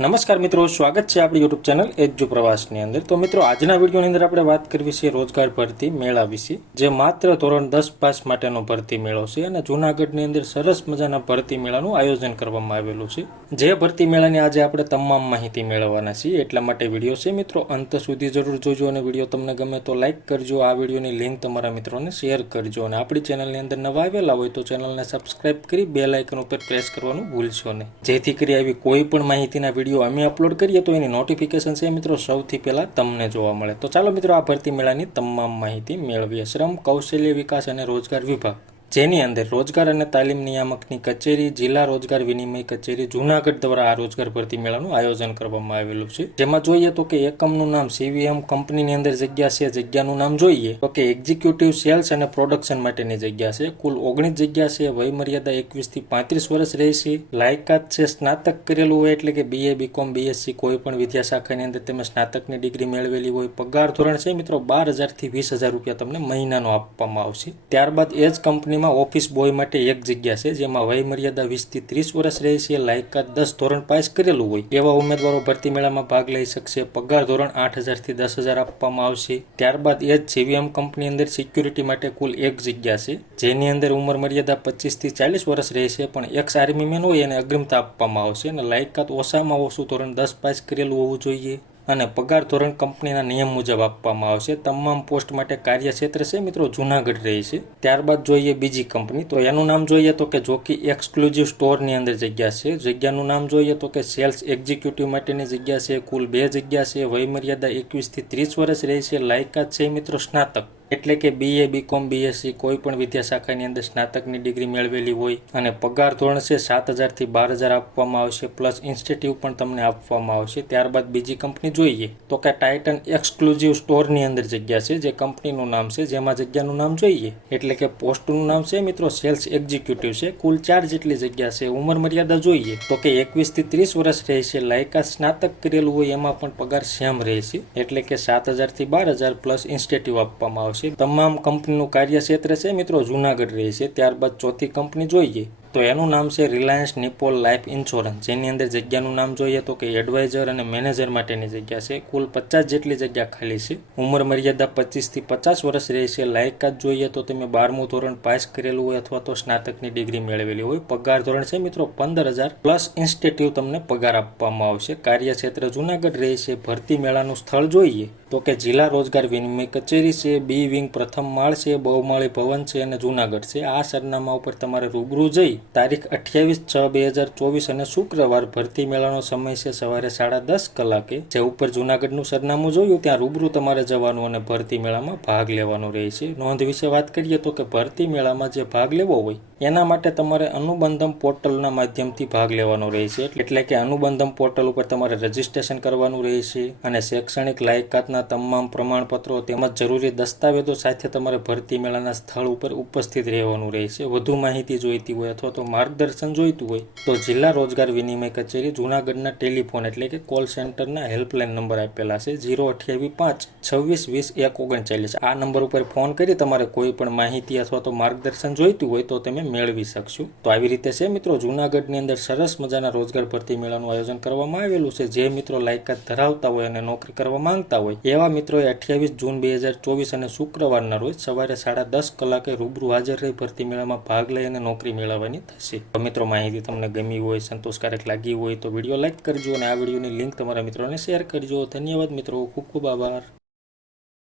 નમસ્કાર મિત્રો, સ્વાગત છે આપણી યુટ્યુબ ચેનલ એજ્યુ પ્રવાસની અંદર। તો મિત્રો, આજના વિડીયોની અંદર આપણે વાત કરવી છે રોજગાર ભરતી મેળા વિશે, જે માત્ર ધોરણ 10 પાસ માટેનો ભરતી મેળો છે અને જૂનાગઢની અંદર સરસ મજાના ભરતી મેળાનું આયોજન કરવામાં આવેલું છે। જે ભરતી મેળાની આજે આપણે તમામ માહિતી મેળવવાના છીએ, એટલા માટે વિડીયો છે મિત્રો અંત સુધી જરૂર જોજો અને વિડીયો તમને ગમે તો લાઇક કરજો, આ વિડીયોની લિંક તમારા મિત્રોને શેર કરજો અને આપણી ચેનલની અંદર નવા આવેલા હોય તો ચેનલને સબસ્ક્રાઇબ કરી બેલ આઇકન ઉપર પ્રેસ કરવાનું ભૂલશો નહીં, જેથી કરી આવી કોઈ પણ માહિતીના વિડીયો અમે અપલોડ કરીએ તો એની નોટિફિકેશન છે મિત્રો સૌથી પહેલા તમને જોવા મળે। તો ચાલો મિત્રો, આ ભરતી મેળાની તમામ માહિતી મેળવીએ। શ્રમ કૌશલ્ય વિકાસ અને રોજગાર વિભાગ, જેની અંદર રોજગાર અને તાલીમ નિયામકની કચેરી, જિલ્લા રોજગાર વિનિમય કચેરી જૂનાગઢ દ્વારા આ રોજગાર ભરતી મેળાનું આયોજન કરવામાં આવેલું છે। જેમાં જોઈએ તો કે એકમનું નામ સીવીએમ કંપનીની અંદર જગ્યા છે। જગ્યાનું નામ જોઈએ તો કે એક્ઝિક્યુટિવ સેલ્સ અને પ્રોડક્શન માટેની જગ્યા છે। કુલ 19 જગ્યા છે। વય મર્યાદા 21 થી 35 વર્ષ રહેશે। લાયકાત છે સ્નાતક કરેલું હોય એટલે કે બીએ, બીકોમ, બીએસસી કોઈ પણ વિદ્યાશાખાની અંદર તમે સ્નાતકની ડિગ્રી મેળવેલી હોય। પગાર ધોરણ છે મિત્રો 12,000 થી 20,000 રૂપિયા તમને મહિનાનો આપવામાં આવશે। ત્યારબાદ એ જ કંપની ઓફિસ બોય માટે એક જગ્યા છે, જેમાં વય મર્યાદા 20 થી 30 વર્ષ રહેશે। લાયકાત 10 ધોરણ પાસ કરેલું હોય એવા ઉમેદવારો ભરતી મેળામાં ભાગ લઈ શકશે। પગાર ધોરણ 8,000 થી 10,000 આપવામાં આવશે। ત્યારબાદ એ જ સીવીએમ કંપની અંદર સિક્યુરિટી માટે કુલ એક જગ્યા છે, જેની અંદર ઉંમર મર્યાદા 25 થી 40 વર્ષ રહેશે, પણ એક્સ આર્મી મેન હોય એને અગ્રિમતા આપવામાં આવશે અને લાયકાત ઓછામાં ઓછું ધોરણ 10 પાસ કરેલું હોવું જોઈએ અને પગાર ધોરણ કંપનીના નિયમ મુજબ આપવામાં આવશે। તમામ પોસ્ટ માટે કાર્યક્ષેત્ર છે મિત્રો જૂનાગઢ રહે છે। ત્યારબાદ જોઈએ બીજી કંપની, તો એનું નામ જોઈએ તો કે જોકી એક્સક્લુઝિવ સ્ટોરની અંદર જગ્યા છે। જગ્યાનું નામ જોઈએ તો કે સેલ્સ એક્ઝિક્યુટિવ માટેની જગ્યા છે। કુલ 2 જગ્યા છે। વય મર્યાદા 21 થી 30 વર્ષ રહેશે। લાયકાત છે મિત્રો સ્નાતક એટલે કે બીએ, બીકોમ, બીએસસી કોઈ પણ વિદ્યાશાખાની અંદર સ્નાતકની ડિગ્રી મેળવેલી હોય અને પગાર ધોરણ છે 7,000 થી 12,000 આપવામાં આવશે, પ્લસ ઇન્સેન્ટિવ પણ તમને આપવામાં આવશે। ત્યારબાદ બીજી કંપની જોઈએ તો કે ટાઇટન એક્સક્લુઝિવ સ્ટોરની અંદર જગ્યા છે, જે કંપનીનું નામ છે। જેમાં જગ્યાનું નામ જોઈએ એટલે કે પોસ્ટનું નામ છે મિત્રો સેલ્સ એક્ઝિક્યુટિવ છે। કુલ 4 જેટલી જગ્યા છે। ઉંમર મર્યાદા જોઈએ તો કે 21 થી 30 વર્ષ રહેશે। લાયકાત સ્નાતક કરેલું હોય એમાં પણ પગાર સેમ રહેશે એટલે કે 7,000 થી 12,000 પ્લસ ઇન્સેન્ટિવ આપવામાં આવશે। તમામ કંપનીનું કાર્યક્ષેત્ર છે મિત્રો જૂનાગઢ રહેશે। ત્યારબાદ ચોથી કંપની જોઈએ તો એનું નામ છે રિલાયન્સ નિપોલ લાઈફ ઇન્સ્યોરન્સ, જેની અંદર જગ્યાનું નામ જોઈએ તો કે એડવાઇઝર અને મેનેજર માટેની જગ્યા છે। કુલ 50 જેટલી જગ્યા ખાલી છે। ઉંમર મર્યાદા 25 થી 50 વર્ષ રહેશે। લાયકાત જોઈએ તો તમે 12મું ધોરણ પાસ કરેલું હોય અથવા તો સ્નાતકની ડિગ્રી મેળવેલી હોય। પગાર ધોરણ છે મિત્રો 15,000 પ્લસ ઇન્સેન્ટિવ તમને પગાર આપવામાં આવશે। કાર્યક્ષેત્ર જૂનાગઢ રહેશે। ભરતી મેળાનું સ્થળ જોઈએ તો કે જિલ્લા રોજગાર વિનિમય કચેરી છે, બી વિંગ પ્રથમ માળ છે, બહુમાળી ભવન છે અને જૂનાગઢ છે। આ સરનામા ઉપર તમારે રૂબરૂ જઈ તારીખ 28/6/2024 અને શુક્રવાર ભરતી મેળાનો સમય છે સવારે 10:30 કલાકે। જે ઉપર જૂનાગઢનું સરનામું જોયું ત્યાં રૂબરૂ તમારે જવાનું અને ભરતી મેળામાં ભાગ લેવાનો રહેશે। નોંધ વિશે વાત કરીએ તો કે ભરતી મેળામાં જે ભાગ લેવો હોય એના માટે તમારે અનુબંધમ પોર્ટલના માધ્યમથી ભાગ લેવાનો રહેશે, એટલે કે અનુબંધમ પોર્ટલ ઉપર તમારે રજીસ્ટ્રેશન કરવાનું રહેશે અને શૈક્ષણિક લાયકાતના તમામ પ્રમાણપત્રો તેમજ જરૂરી દસ્તાવેજો સાથે તમારે ભરતી મેળાના સ્થળ ઉપર ઉપસ્થિત રહેવાનું રહેશે। વધુ માહિતી જોઈતી હોય અથવા તો માર્ગદર્શન જોઈતું હોય તો જિલ્લા રોજગાર વિનિમય કચેરી જૂનાગઢના ટેલિફોન એટલે કે કોલ સેન્ટરના હેલ્પલાઇન નંબર આપેલા છે 028-5-26-20-139। આ નંબર ઉપર ફોન કરી તમારે કોઈ પણ માહિતી અથવા તો માર્ગદર્શન જોઈતું હોય તો તમે મેળવી શકશો। તો આવી રીતે છે મિત્રો જૂનાગઢની અંદર સરસ મજાના રોજગાર ભરતી મેળાનું આયોજન કરવામાં આવેલું છે। જે મિત્રો લાયકાત ધરાવતા હોય અને નોકરી કરવા માંગતા હોય એવા મિત્રોએ 28 જૂન 2024 અને શુક્રવારના રોજ સવારે 10:30 કલાકે રૂબરૂ હાજર રહી ભરતી મેળામાં ભાગ લઈ અને નોકરી મેળવવાની થશે। તો મિત્રો, માહિતી તમને ગમી હોય, સંતોષકારક લાગી હોય તો વિડીયો લાઇક કરજો અને આ વિડીયોની લિંક તમારા મિત્રોને શેર કરજો। ધન્યવાદ મિત્રો, ખૂબ ખૂબ આભાર।